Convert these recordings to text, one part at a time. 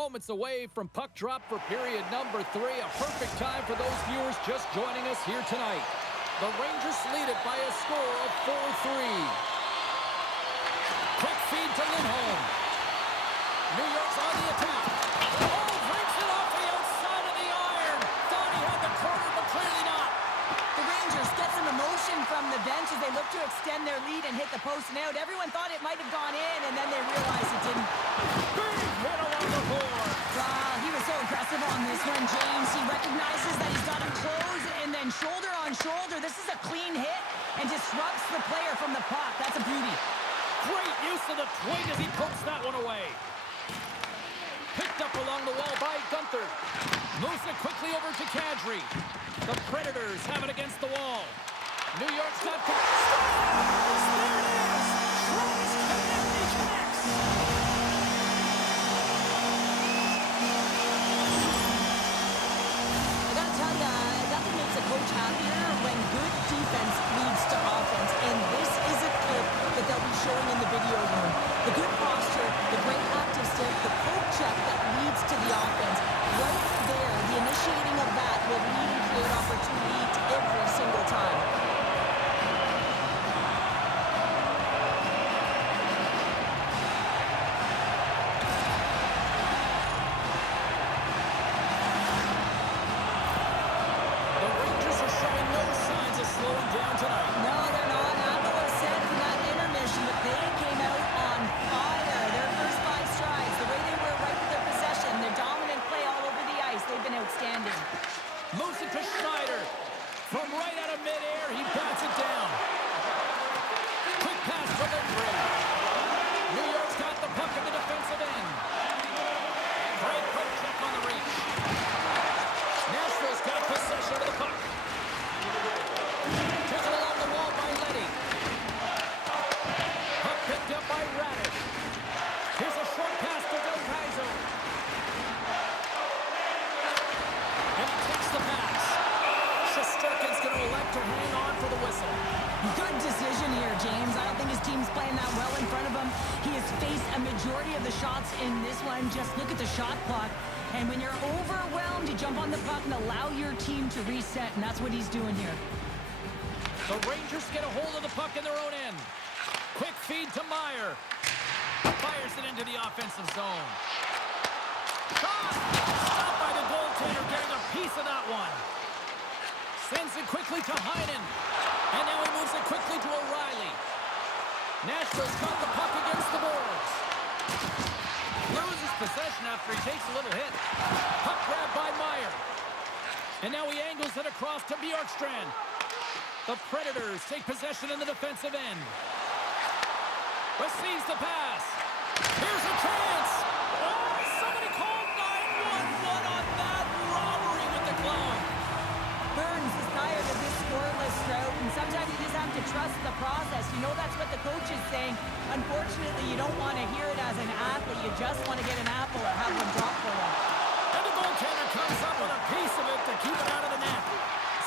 moments away from puck drop for period number 3. A perfect time for those viewers just joining us here tonight. The Rangers lead it by a score of 4-3. Quick feed to Lindholm. New York's on the attack. Oh, breaks it off the outside of the iron. Thought he had the corner, but clearly not. The Rangers get some emotion from the bench as they look to extend their lead and hit the post and out. Everyone thought it might have gone in, and then they realized it didn't. Big hit along the board. He was so aggressive on this one, James. He recognizes that he's got to close, and then shoulder on shoulder. This is a clean hit and disrupts the player from the puck. That's a beauty. Great use of the twig as he pokes that one away. Picked up along the wall by Gunther. Moves it quickly over to Kadri. The Predators have it against the wall. New York's got there it is! Travis Konecny connects! I gotta tell you, nothing makes a coach happier when good defense leads to offense, and this is a clip that they'll be showing in the video room. The good posture, the great active stick, the poke check that leads to the offense. Right there, the initiating of that will lead and create opportunity every single time. The Rangers are showing no signs of slowing down tonight. No, they're not. Apple said from that intermission, but they came out on fire. Their first 5 strides, the way they were right with their possession, their dominant play all over the ice, they've been outstanding. Moves it to Schneider. From right out of midair, he bats it down. Quick pass to Lindgren. New York's got the puck in the defensive end. Great poke check on the reach. Nashville's got possession of the puck. Taken along the wall by Leddy. Puck picked up by Radish. Here's a short pass to Del Kaiser. And he takes the pass. Shesterkin's going to elect to hang on for the whistle. Good decision here, James. I don't think his team's playing that well in front of him. He has faced a majority of the shots in this one. Just look at the shot clock. And when you're overwhelmed, you jump on the puck and allow your team to reset, and that's what he's doing here. The Rangers get a hold of the puck in their own end. Quick feed to Meyer. Fires it into the offensive zone. Shot! Stopped by the goaltender, getting a piece of that one. Sends it quickly to Heinen. And now he moves it quickly to O'Reilly. Nashville's got the puck against the boards. Loses possession after he takes a little hit. Puck grabbed by Meyer. And now he angles it across to Bjorkstrand. The Predators take possession in the defensive end. Receives the pass. Here's a chance. Oh, somebody called 911 on that robbery with the glove. Burns is tired of this scoreless drought, and sometimes you just have to trust the process. You know that's what the coach is saying. Unfortunately, you don't want to hear it as an athlete. You just want to get an apple or have one drop for you. And the goaltender comes up with a piece of it to keep it out of the net.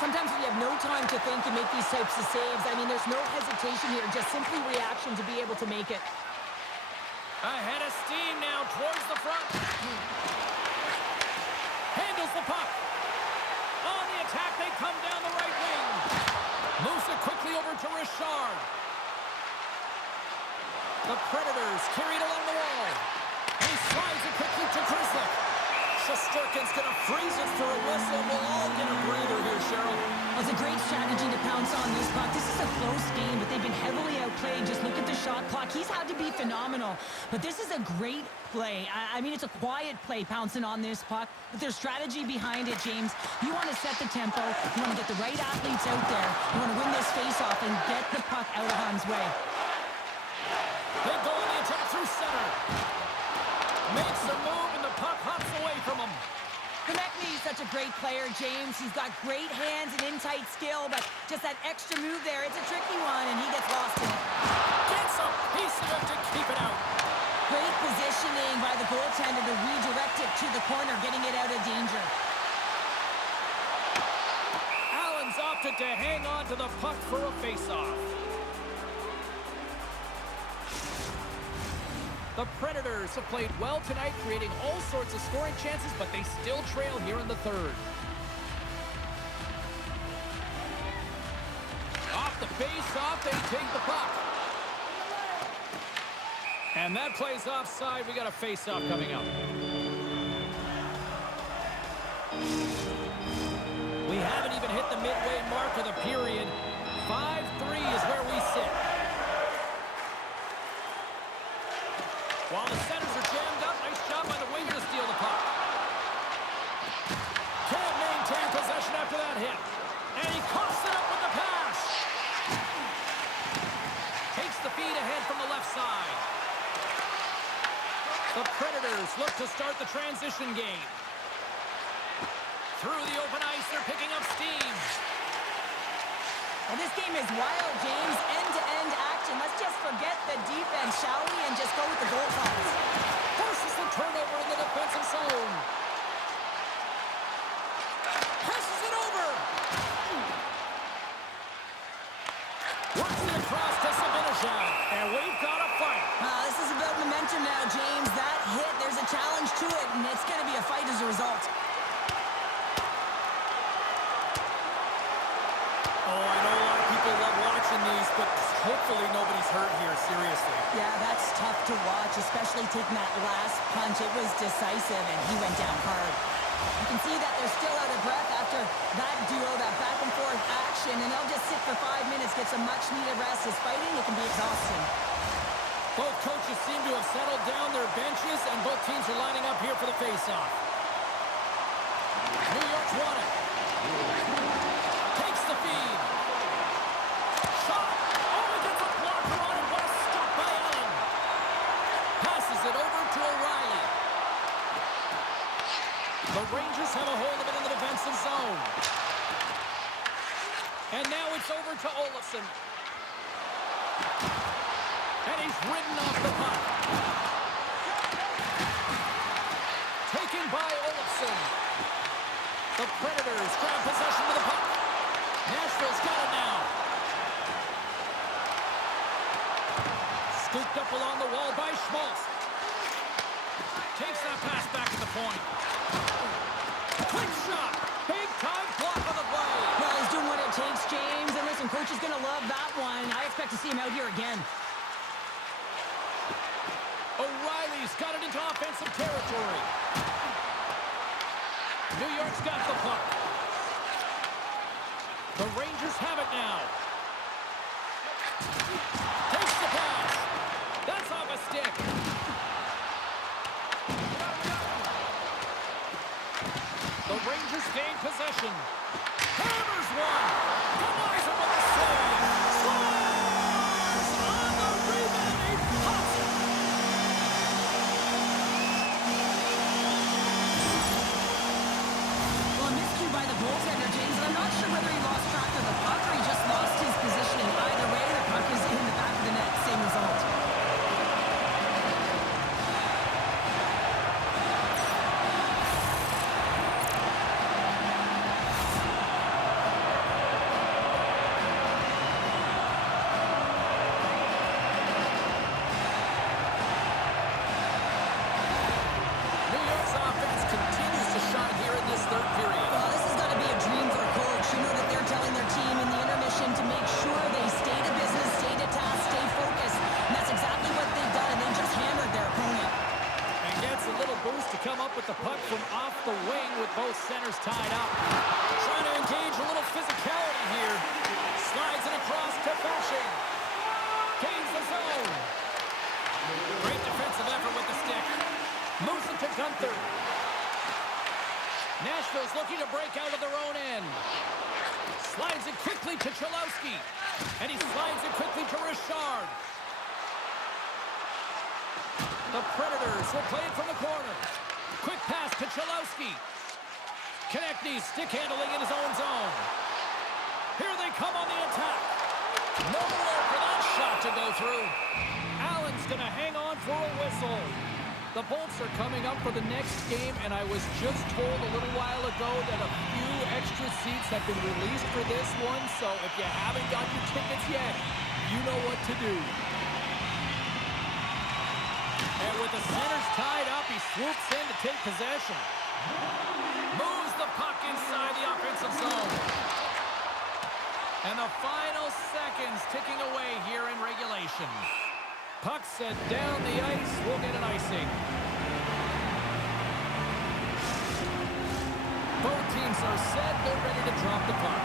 Sometimes when you have no time to think, you make these types of saves. I mean, there's no hesitation here, just simply reaction to be able to make it. Ahead of steam now towards the front. Handles the puck. On the attack, they come down the right wing. Moves it quickly over to Richard. The Predators carry it along the wall. And he slides it quickly to Grzelcyk. Shesterkin's going to freeze it for a whistle. We'll all get a breather here, Cheryl. Well, it's a great strategy to pounce on this puck. This is a close game, but they've been heavily outplayed. Just look at the shot clock. He's had to be phenomenal. But this is a great play. I mean, it's a quiet play pouncing on this puck. But there's strategy behind it, James. You want to set the tempo. You want to get the right athletes out there. You want to win this face-off and get the puck out of harm's way. They go on the attack through center. Makes the move, and the puck hops away from him. Konecny is such a great player, James. He's got great hands and in-tight skill, but just that extra move there, it's a tricky one, and he gets lost in it. Gets a piece of it to keep it out. Great positioning by the goaltender to redirect it to the corner, getting it out of danger. Allen's opted to hang on to the puck for a face-off. The Predators have played well tonight, creating all sorts of scoring chances, but they still trail here in the third. Off the face-off, they take the puck. And that plays offside. We got a face-off coming up. We haven't even hit the midway mark of the period. 5-3 is where we sit. While the centers are jammed up, nice job by the winger to steal the puck. Can't maintain possession after that hit. And he coughs it up with the pass. Takes the feed ahead from the left side. The Predators look to start the transition game. Through the open ice, they're picking up steam. Well, this game is wild, James. End-to-end action. Let's just forget the defense, shall we, and just go with the goal calls. Forces the turnover in the defensive zone. Passes it over. Works it across to Sabinisha. And we've got a fight. This is about momentum now, James. That hit, there's a challenge to it, and it's going to be a fight as a result. But hopefully nobody's hurt here, seriously. Yeah, that's tough to watch, especially taking that last punch. It was decisive, and he went down hard. You can see that they're still out of breath after that duo, that back-and-forth action, and they'll just sit for 5 minutes, get some much-needed rest. As fighting, it can be exhausting. Both coaches seem to have settled down their benches, and both teams are lining up here for the face-off. New York's won it. Takes the feed. It over to O'Reilly. The Rangers have a hold of it in the defensive zone. And now it's over to Olofsson. And he's ridden off the puck. Taken by Olofsson. The Predators grab possession of the puck. Nashville's got it now. Scooped up along the wall by Schmaltz. Takes that pass back at the point. Quick shot. Big time block on the play. Well, he's doing what it takes, James. And listen, coach is going to love that one. I expect to see him out here again. O'Reilly's got it into offensive territory. New York's got the puck. The Rangers have it now. Takes the pass. That's off a stick. The Rangers gain possession. Hammers one. Denies him with the save. Scores on the rebound. He pops it. Well, a miscue by the goaltender, James. And I'm not sure whether he lost track of the puck or he just lost his positioning. Either way, the puck is in the back of the net. Same result. Come up with the puck from off the wing with both centers tied up. Trying to engage a little physicality here. Slides it across to Fasching. Gains the zone. Great defensive effort with the stick. Moves it to Gunther. Nashville's looking to break out of their own end. Slides it quickly to Cholowski. And he slides it quickly to Richard. The Predators will play it from the corner. Quick pass to Cholowski. Konechny stick handling in his own zone. Here they come on the attack. Nowhere for that shot to go through. Allen's going to hang on for a whistle. The Bolts are coming up for the next game, and I was just told a little while ago that a few extra seats have been released for this one, so if you haven't got your tickets yet, you know what to do. And with the centers tied up, he swoops in to take possession. Moves the puck inside the offensive zone. And the final seconds ticking away here in regulation. Puck set down the ice. We'll get an icing. Both teams are set. They're ready to drop the puck.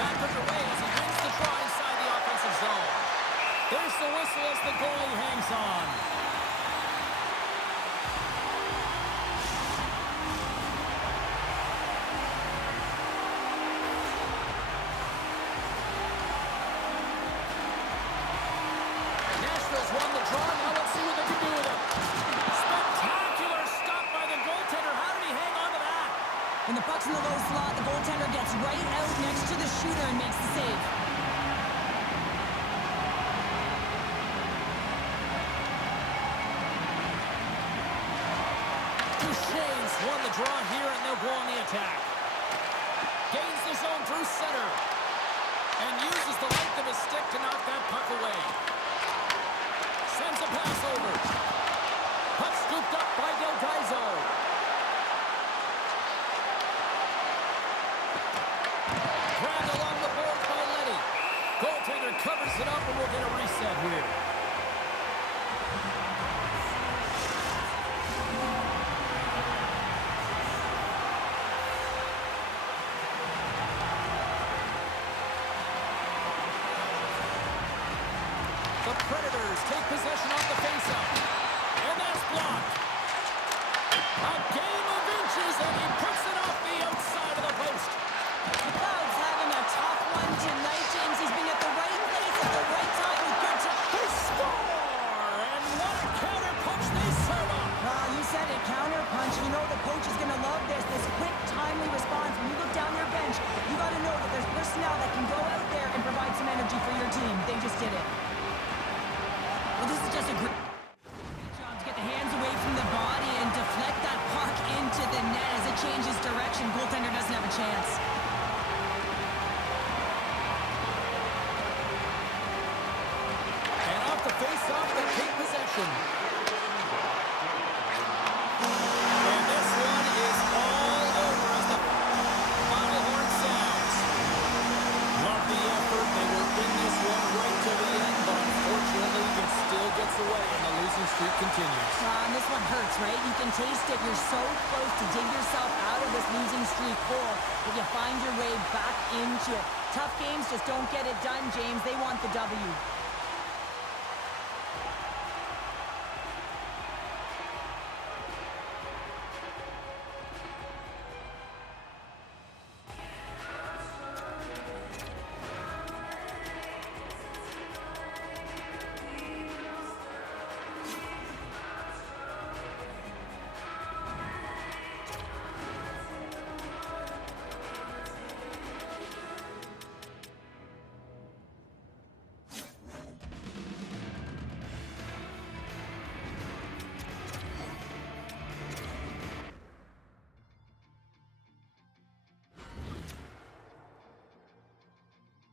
Back underway as he wins the draw inside the offensive zone. There's the whistle as the goalie hangs on. Nashville's won the draw. Now let's see what they can do with it. Spectacular stop by the goaltender. How did he hang on to that? When the puck's in the low slot, the goaltender gets right out next to the shooter and makes the save. Duchesne's won the draw here, and they'll go on the attack. Gains the zone through center. And uses the length of his stick to knock that puck away. Sends a pass over. Puck scooped up by Del Gaizo. Grabbed along the boards by Letty. Goaltender covers it up, and we'll get a reset here. The Predators take possession off the faceoff. And that's blocked. A game of inches, and he puts it off the outside of the post. McLeod's having a tough one tonight, James. He's been at the right place at the right time. He gets it. They score! And what a counter punch they serve up. You said it, counter punch. You know the coach is going to love this quick, timely response. When you look down their bench, you got to know that there's personnel that can go out there and provide some energy for your team. They just did it. Well, this is just a great job to get the hands away from the body and deflect that puck into the net as it changes direction. Goaltender doesn't have a chance. And off the face-off, they take possession. And this one is all over as the final horn sounds. Love the effort. They were in this one right to the end, but unfortunately it still gets away and the losing streak continues. And this one hurts, right? You can taste it. You're so close to dig yourself out of this losing streak hole, but you find your way back into it. Tough games just don't get it done, James. They want the W.